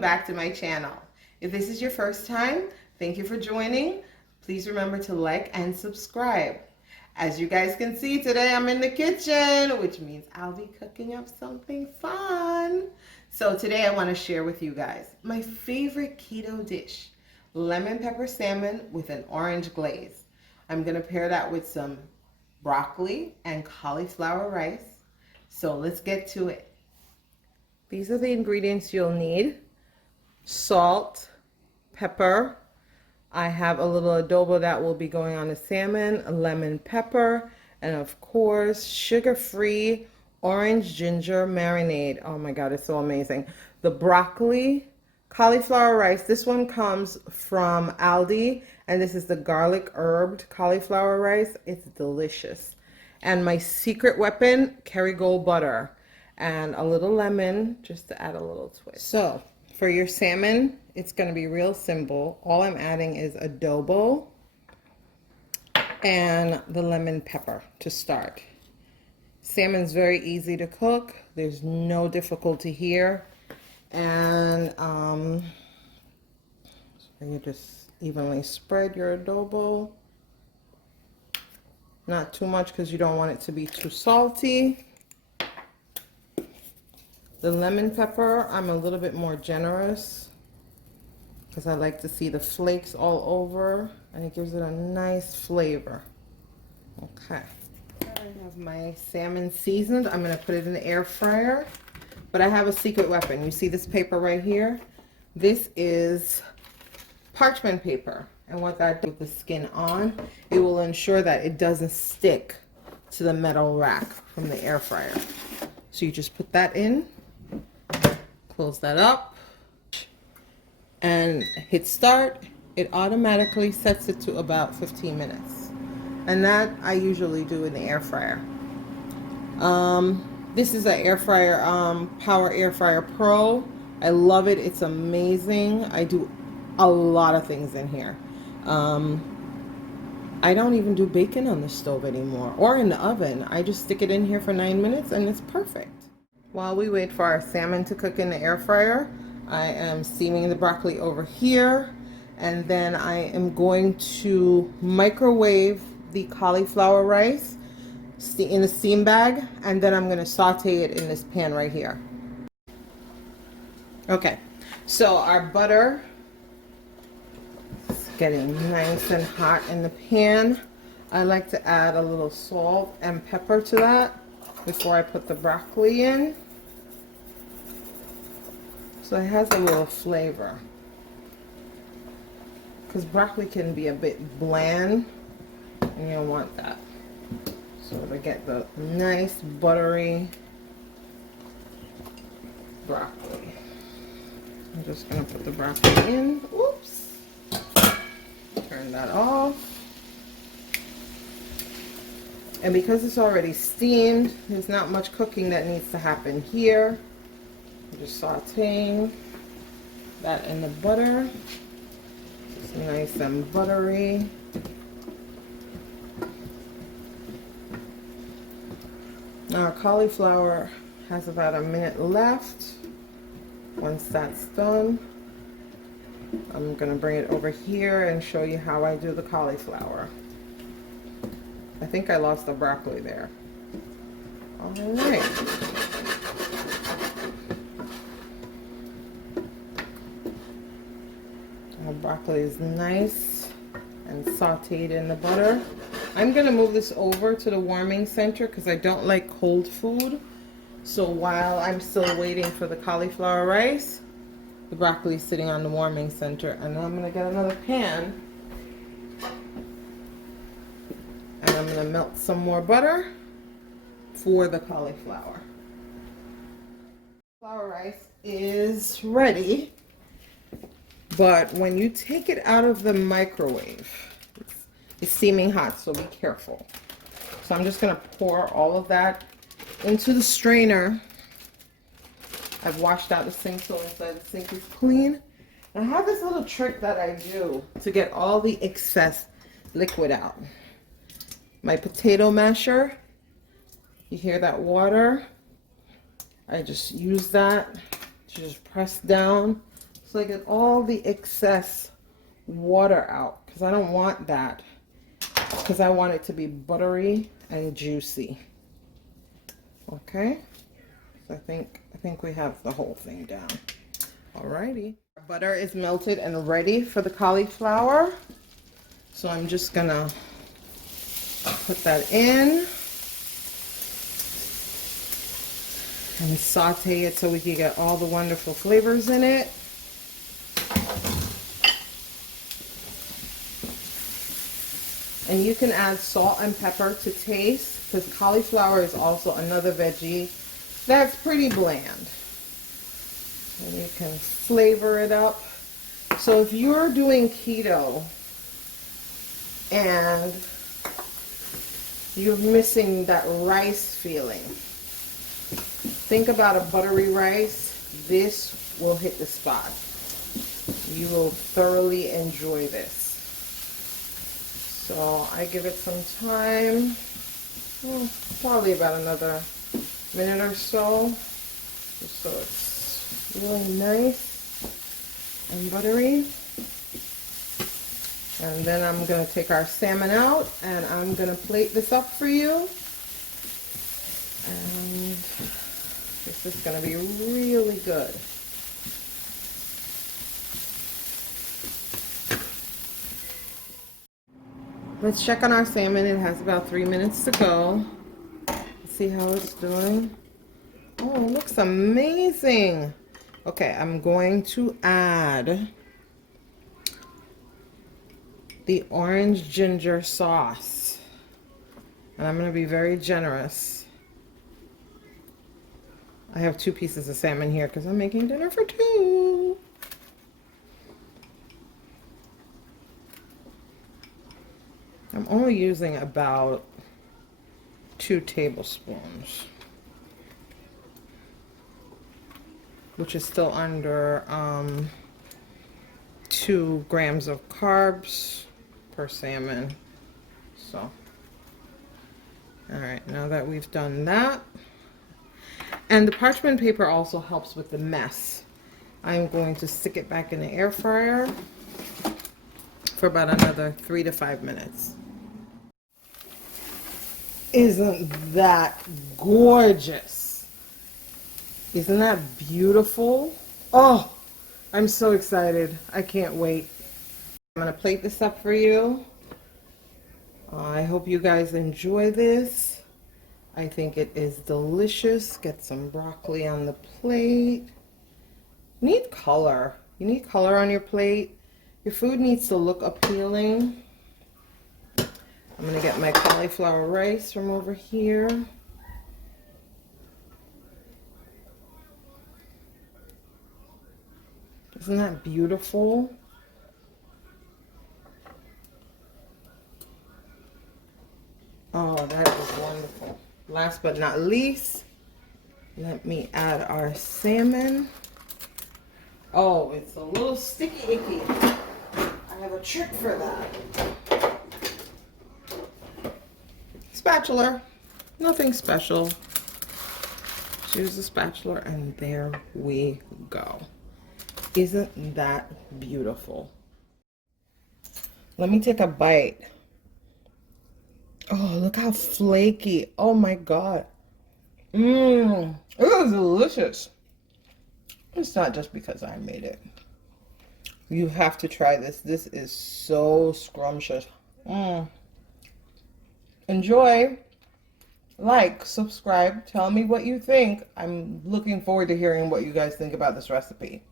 welcome back to my channel. If this is your first time, thank you for joining. Please remember to like and subscribe. As you guys can see, today I'm in the kitchen, which means I'll be cooking up something fun. So today I want to share with you guys my favorite keto dish, lemon pepper salmon with an orange glaze. I'm going to pair that with some broccoli and cauliflower rice. So let's get to it. These are the ingredients you'll need: salt, pepper. I have a little adobo that will be going on the salmon, lemon pepper, and of course, sugar-free orange ginger marinade. Oh my God, it's so amazing. The broccoli, cauliflower rice. This one comes from Aldi, and this is the garlic herbed cauliflower rice. It's delicious. And my secret weapon, Kerrygold butter. And a little lemon just to add a little twist. So for your salmon, it's going to be real simple. All I'm adding is adobo and the lemon pepper to start. Salmon's very easy to cook. There's no difficulty here. And so you just evenly spread your adobo. Not too much because you don't want it to be too salty. The lemon pepper, I'm a little bit more generous because I like to see the flakes all over, and it gives it a nice flavor. Okay. I have my salmon seasoned. I'm going to put it in the air fryer, but I have a secret weapon. You see this paper right here? This is parchment paper, and what that does with the skin on, it will ensure that it doesn't stick to the metal rack from the air fryer. So you just put that in. Close that up and hit start. It automatically sets it to about 15 minutes, and that I usually do in the air fryer. This is an air fryer, Power Air Fryer Pro. I love it. It's amazing. I do a lot of things in here. I don't even do bacon on the stove anymore or in the oven. I just stick it in here for 9 minutes and it's perfect. While we wait for our salmon to cook in the air fryer, I am steaming the broccoli over here, and then I am going to microwave the cauliflower rice in a steam bag, and then I'm going to saute it in this pan right here. Okay, so our butter is getting nice and hot in the pan. I like to add a little salt and pepper to that before I put the broccoli in, so it has a little flavor, because broccoli can be a bit bland and you don't want that. So to get the nice buttery broccoli, I'm just going to put the broccoli in. Oops, turn that off. And because it's already steamed, there's not much cooking that needs to happen here. I'm just sauteing that in the butter. It's nice and buttery. Now our cauliflower has about a minute left. Once that's done, I'm going to bring it over here and show you how I do the cauliflower. I think I lost the broccoli there. All right. Our broccoli is nice and sauteed in the butter. I'm going to move this over to the warming center because I don't like cold food. So while I'm still waiting for the cauliflower rice, the broccoli is sitting on the warming center. And then I'm going to get another pan. And I'm going to melt some more butter for the cauliflower. Cauliflower rice is ready, but when you take it out of the microwave, it's steaming hot, so be careful. So I'm just going to pour all of that into the strainer. I've washed out the sink, so inside the sink is clean. And I have this little trick that I do to get all the excess liquid out. My potato masher, you hear that water? I just use that to just press down so I get all the excess water out, because I don't want that, because I want it to be buttery and juicy. Okay, so I think we have the whole thing down. Alrighty, our butter is melted and ready for the cauliflower, so I'm just gonna put that in and saute it so we can get all the wonderful flavors in it. And you can add salt and pepper to taste, because cauliflower is also another veggie that's pretty bland. And you can flavor it up. So if you're doing keto and you're missing that rice feeling, think about a buttery rice. This will hit the spot. You will thoroughly enjoy this. So I give it some time, probably about another minute or so, just so it's really nice and buttery. And then I'm going to take our salmon out and I'm going to plate this up for you. And this is going to be really good. Let's check on our salmon. It has about 3 minutes to go. Let's see how it's doing. Oh, it looks amazing. Okay, I'm going to add the orange ginger sauce. And I'm going to be very generous. I have 2 pieces of salmon here because I'm making dinner for 2. I'm only using about 2 tablespoons, which is still under 2 grams of carbs per salmon. So, all right, now that we've done that, and the parchment paper also helps with the mess, I'm going to stick it back in the air fryer for about another 3 to 5 minutes. Isn't that gorgeous? Isn't that beautiful? Oh, I'm so excited. I can't wait. I'm going to plate this up for you. I hope you guys enjoy this. I think it is delicious. Get some broccoli on the plate. You need color. You need color on your plate. Your food needs to look appealing. I'm going to get my cauliflower rice from over here. Isn't that beautiful? Oh, that is wonderful. Last but not least, let me add our salmon. Oh, it's a little sticky icky. I have a trick for that. Spatula, nothing special. Just use the spatula and there we go. Isn't that beautiful? Let me take a bite. Oh, look how flaky. Oh my God. It is delicious. It's not just because I made it. You have to try this. This is so scrumptious. Enjoy. Like, subscribe, tell me what you think. I'm looking forward to hearing what you guys think about this recipe.